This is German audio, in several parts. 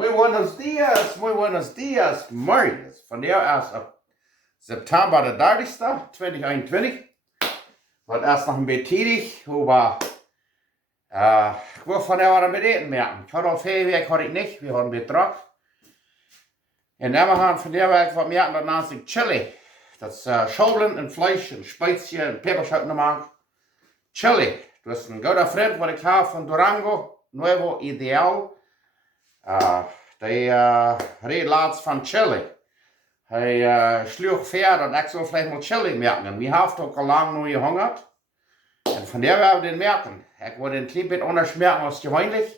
muy buenos dias, morgens. Von der erst ab September der 30. 2021. Wird erst noch ein bisschen tätig, aber ich will von der mit eten merken. Ich hatte auch Fähigkeit, hatte ich nicht, wir haben Betrag. Und dann haben von der Weg was merken, das nennt sich Chili. Das ist Schobeln und Fleisch und Spezien und Peperschoten gemacht. Chili, das ist ein guter Freund, den ich habe von Durango, Nuevo Ideal. Der redet laatst van Chili. Hij sloeg ver und ich soll vielleicht mal Chili merken. Wir haben auch lang nur gehungert. Und von der werden wir den merken. Ich wollte ein klein bisschen anders merken als gewöhnlich.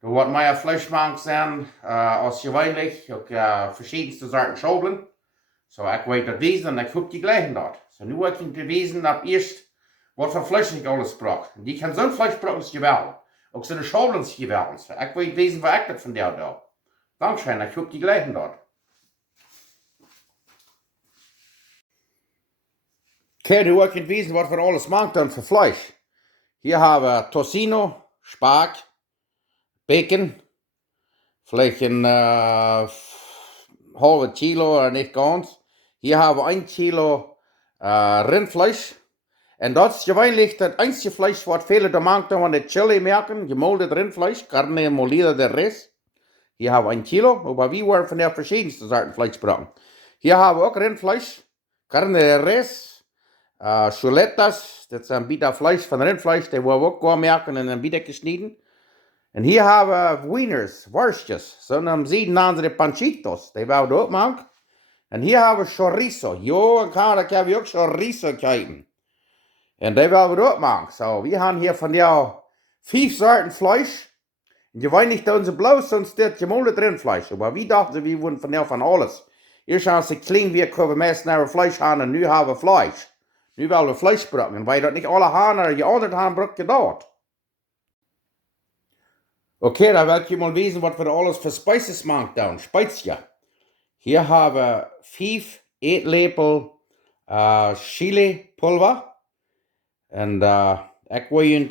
Da wird mehr Fleischmark sein als gewöhnlich. Auch verschiedenste Sorten Schobeln. So, ich wollte das wissen und ich habe die gleichen dort. So, nu habe ich bewiesen, ab erst, was für Fleisch ich alles brauche. Und die kann so ein Fleisch brauchen, ist gewählt. Auch so eine Schobeln ist gewählt. So, ich wollte wissen, was ich das von der da. Dankeschön, ich habe die gleichen dort. Okay, du hast wissen, was wir alles machen dann für Fleisch. Hier haben wir Tocino, Spark, Bacon, vielleicht ein halbes Kilo oder nicht ganz. Hier haben wir 1 Kilo Rindfleisch. Und das ist gewöhnlich das einzige Fleisch, was viele da machen, wenn die Chili merken, gemoldenes Rindfleisch, Carne molida de res. Hier haben wir 1 Kilo, aber wir wollen von der verschiedensten Sorten Fleisch brauchen. Hier haben wir auch Rindfleisch, Carne de res, Chuletas, das ist ein Bieter Fleisch von Rindfleisch, der wollen wir auch gut merken und ein Bieter geschnitten. Und hier haben wir Wieners, Wurstjes, so einem Süden nennen sie die Panchitos, die wollen wir auch machen. Und hier haben wir Chorizo, jo, in Kanada können wir auch Chorizo kaufen. Und die wollen wir auch machen. So, wir haben hier von der 5 Sorten Fleisch. Und je wollen nicht unsere bloß, sonst das gemoldenes Rindfleisch. Aber wir dachten, wir wurden von der von alles. Erst haben sie klein, wir können meistens Fleisch haben und nu haben wir Fleisch. Nu wollen wir Fleisch brauchen, weil das nicht alle haben oder die anderen haben braucht gedauert. Okay, da will ich mal wissen, was wir da alles für Spices machen da. Spezien. Hier haben wir 5 Etlöffel Chili-Pulver. Und ich will Ihnen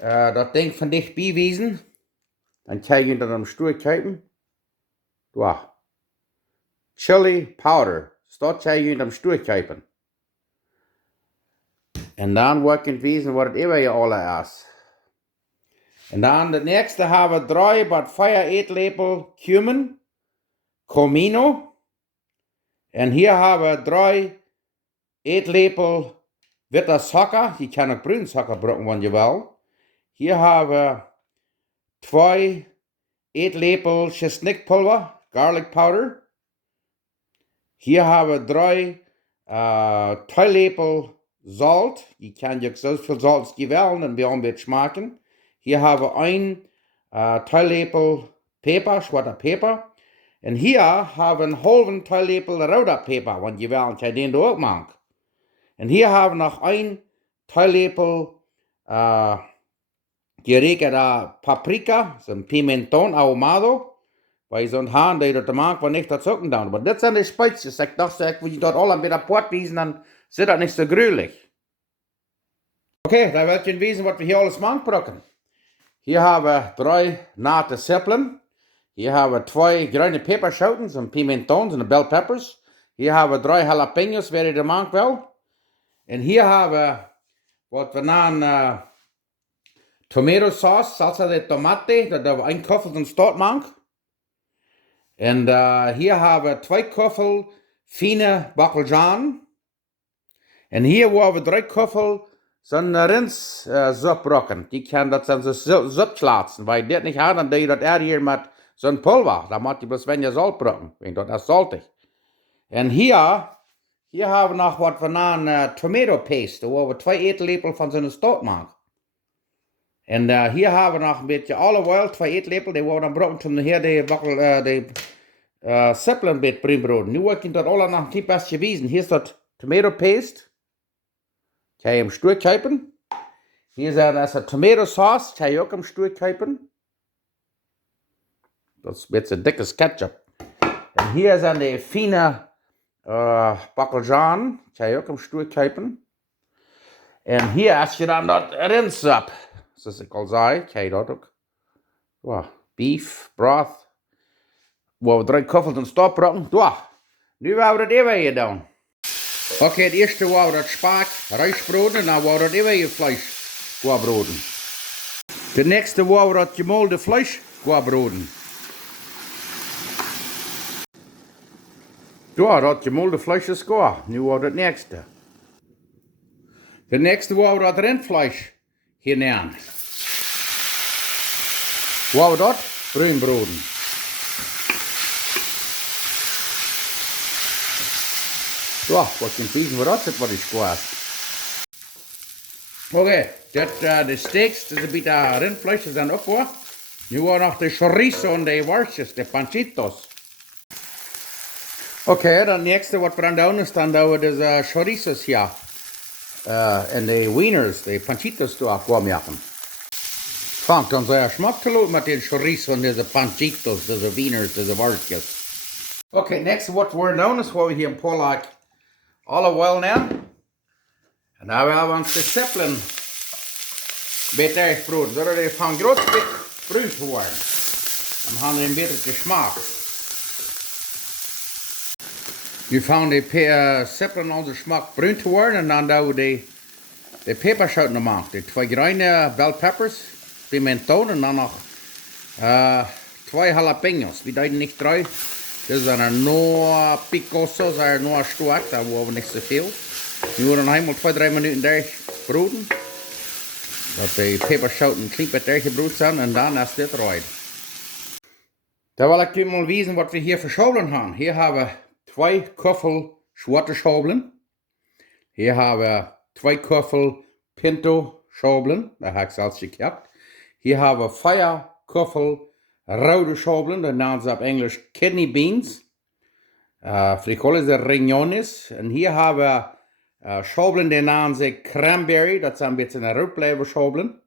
das Ding von dich beweisen. Dann kann ich Ihnen das am Stuhl kaufen. Da. Chili Powder. Das kann ich Ihnen am Stuhl kaufen. Und dann will ich Ihnen wissen, was das immer hier alle ist. Und dann das nächste haben wir 3 bis 4 Etlöffel Cumin, Comino. Und hier haben wir 3 Etlöffel Witter Zucker. Die kann auch grünen Zucker brauchen, wenn ihr will. Hier haben wir 2 Etlöffel Chesnickpulver, Garlic Powder. Hier haben wir 3 Teelöffel Salz. Die kann ja so viel Salz gewählen und wir haben ein schmecken. Hier haben wir 1 Teelöffel Pfeffer, schwarzer Pfeffer. Und hier haben wir einen halben Teelöffel roter Pfeffer, wenn ihr wollt, kann den auch machen. Und hier haben wir noch 1 Teelöffel geräucherter Paprika, so ein Pimenton ahumado. Weil so ein Hahn, der das mag, war nicht dazu da. Aber das sind die Spezies. Ich dachte, wenn ich dort alle wieder Port wiesen, dann sind das nicht so grünlich. Okay, da wollt ihr wissen, was wir hier alles machen brauchen. Hier haben wir 3 nate Zwiebeln. Hier haben wir 2 grüne Peperschoten, so ein Pimenton, so eine Bell Peppers. Hier haben wir 3 Jalapenos, wer ihr mag will. Und hier haben wir, was wir nennen, Tomato Sauce, Salsa de Tomate, da wir 1 Koffer zum Start machen. Und hier haben wir 2 Koffer feine Bacaljan. Und hier haben wir 3 Koffer so eine Rindssuppe brauchen. Die kann das dann so Suppe schlatzen, weil das nicht hat, dann die das hier mit so ein Pulver. Da macht die bloß weniger Salz brauchen, wenn das ist salzig. Und hier haben wir noch was wir nennen Tomato Paste, wo wir 2 Etlöffel von so einer Stot machen. Und hier haben wir noch ein bisschen Olive Oil, 2 Etlöffel, die wir dann brauchen, um hier die Zwiebeln ein bisschen brünbroten. Nu wollte ich das alle noch ein bisschen was gewesen. Hier ist das Tomato Paste. Kann ich im Stuhl kaufen. Hier ist das Tomato Sauce, kann ich auch im Stuhl kaufen. Das ist jetzt ein dickes Ketchup. Und hier sind die feine Bacaljan, kann ich auch im Stuhl kaufen. Und hier hast du dann das Rindssuppe. Das ist egal, kann ich dort auch. Wow, beef broth. Waar we 3 koffels en stopbrokken. Ja, nu gaan we dat even hier doen. Oké, het eerste waar we dat spaak, rijstbroden, en dan waar we dat even je vlees gaan broden. De nächste waar we dat gemolde vlees gaan broden. Ja, dat gemolde vlees is klaar. Nu wordt het nächste. De nächste waar we dat rindvlees hier nemen. Waar we dat bruin broden. Ja, wat je kiezen voor dat zit wat is kwaad. Oké, de steaks, dus een beetje rindvlees is dan op hoor. Nu wordt nog de chorizo en de worstjes, de panchitos. Oké, dan nächste wat we dan doen is dan doen we de chorizos hier. En de wieners, de panchitos door gaan maken. Fangt dan zo smaak te lopen met de chorizo en de panchitos, de wieners, de worstjes. Oké, next wat we doen is wat we hier een paar olive oil nemen. En dan willen we ons de seppelen beter uitbroeden, zodat het van groot stuk bruin te worden. Dan gaan we een beetje de smaak. Nu gaan de seppelen onze smaak bruin te worden en dan doen we de peperschoten maken. De 2 kleine bell peppers, pimenton en dan nog 2 jalapenos. We doen niet 3. Das sind nur picosos, nur stark, da wollen wir nicht so viel. Nur dann einmal 2-3 Minuten durchbrüten, dass die Peperschoten ein klein bisschen durchgebrüht sind und dann ist das rein. Da will ich dir mal wissen, was wir hier für Schobeln haben. Hier haben wir 2 Köffel schwarze Schobeln. Hier haben wir 2 Köffel Pinto Schobeln, da habe ich selbst gekauft. Hier haben wir 4 Köffel rode schobelen, dat nemen ze op Englisch kidney beans. Frijoles de riñones. En hier hebben we schobelen, die nemen ze cranberry, dat zijn een beetje een roodblijven schobelen.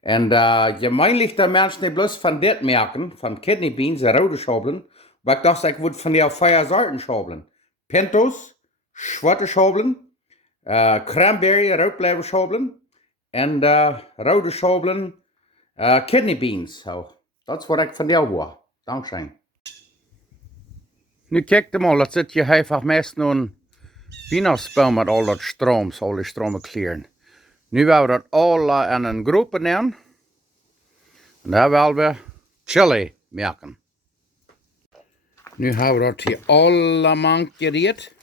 En gemeinlich de mensen die bloß van dit merken, van kidney beans, de rode schobelen, maar ik dacht, ik moet van die 4 soorten schobelen. Pintos, zwarte schobelen, cranberry, roodblijven schobelen, en rode schobelen, kidney beans. So. Dat is wat ik van jou wil. Dankzij. Nu kijk maar, dat zit je einfach meest een Weihnachtsbaum met al dat stroom, al die stromen kleren. Nu willen we dat alle in een groep nemen. En daar willen we chili maken. Nu hebben we dat hier allemaal gereed.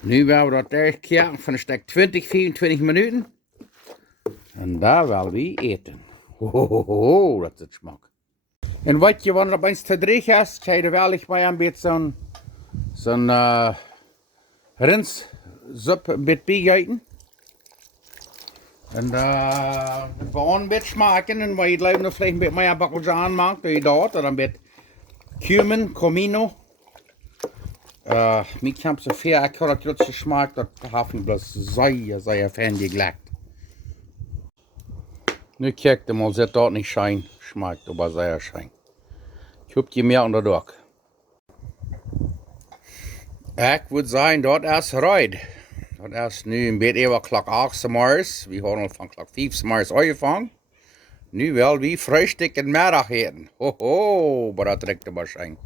Nu willen we dat uitkijken van een stuk 20-24 minuten. En daar willen we eten. Hohoho, dat is smaak. En wat je wanneer op eens te drinken is, ga je wel eens bij een beetje zo'n rinssop een beetje bijgeven. En voor een beetje smaken, en waar je het leven nog een beetje meer bakkeltje aanmaakt, doe je dat, en een beetje cumin, comino. Ik heb zo veel akkurat smaak, dat heb ik bloos zeer fan gelegt. Nu kijk mal, zit dat niet schijn, smaakt aber sehr schijn. Ik heb je meer onder de dak. Ik would zeggen, dat is right. Dat is nu een beetje over klok 8 morgens. We hebben al van klok 5 morgens aangevangen. Nu wel wie frühstück en middag eten. Hoho, maar dat trekt maar schijn.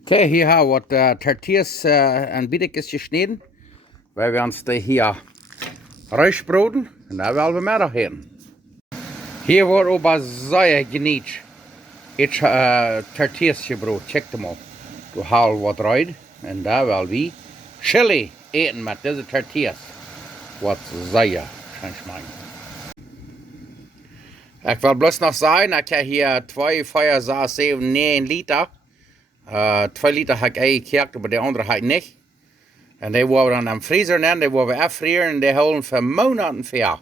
Okay, hier haben wir wat tortillas en biedekjes geschnitten, weil wir uns die hier rijstbroden en daar willen we middag eten. Hier wordt aber sehr geniet iets tortillas gebrood, check hem al. Du haal wat rijdt en daar willen we chili eten met deze tortillas. Wat sehr schön schmecken. Ik wil bloß nog zeggen, ik heb hier 2, 4, 6, 7, 9 liter. 2 liter heb ik eingekeken, maar de andere heb ik niet. En die worden we dan in de vriezer nemen, die worden we afvrieren en die houden voor maanden ver.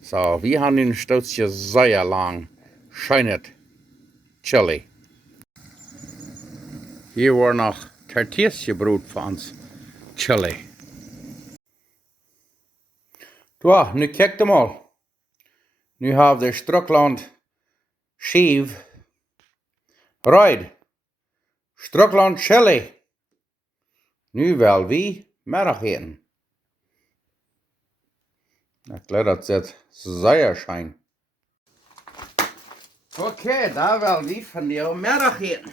So, we hebben nu een stootje zeer lang, schöne chili. Hier wordt nog tortillas gebroed voor ons chili. Ja, nu kijk maar. Nu hebben we de Schtrucklaunt Chili. Right. Schtrucklaunt Chili. Nu wel wie middageten. Ik geloof dat het zeer schijn. Oké, daar wel wie van die middageten.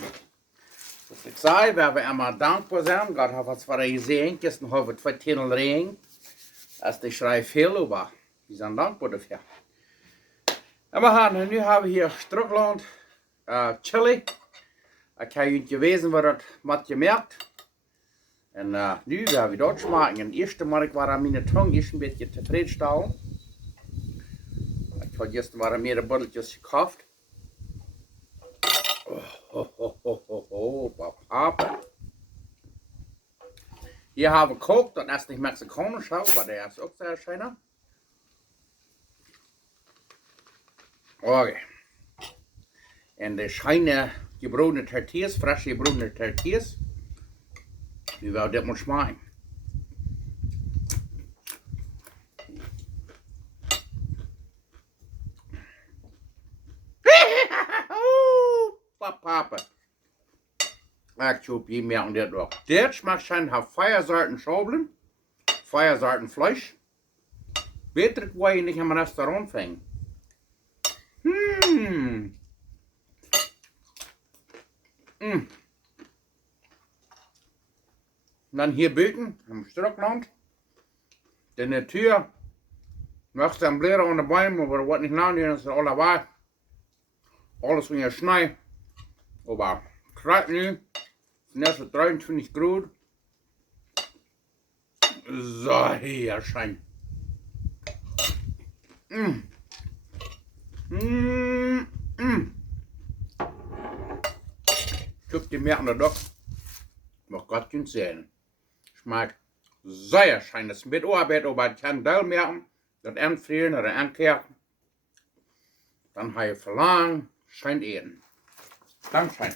Dus ik zei, we hebben immer dankbaar zijn. God heeft wat voor je gezien. Gisteren hebben we 2 Tienel regen. Dat is schrijf veel over. We zijn dankbaar dafür. En nu hebben we hier Schtrucklaunt Chili. Ik heb je geweten wat dat wat je merkt. En nu gaan we dat smaken. En eerste maar ik war aan mijn tong is een beetje tevreden. Ik had gisteren waren meerdere botteltjes gekauft. Papa. Hier hebben we gekookt, dat is niet Mexicanisch, maar der ist auch sehr schön. Okay. En de schijne gebroedene tortillas, fresh gebroedene tortillas. Nu wil dit maar smaken. Papa. Ik hoop je merken dit ook. Dit smaakt zijn have 4 soorten Schobeln, 4 soorten Fleisch. Beter waar je niet in een restaurant vindt. Dan hier buiten, im Schtrucklaunt. De natuur. Nachts am Blätter an den Bäumen, aber was nicht lang ist, alles war. Alles von hier Schnee. Aber gerade nu, net so 23 Grad. So, hier scheint. Guck die merken dat ook. Maar Gott kunt sehen. Schmeckt sehr schön. Das ist mit Arbeit, aber ich kann da merken, das Anfrieren oder Ankehren. Dann habe ich verlangen, scheint eten. Dankeschön.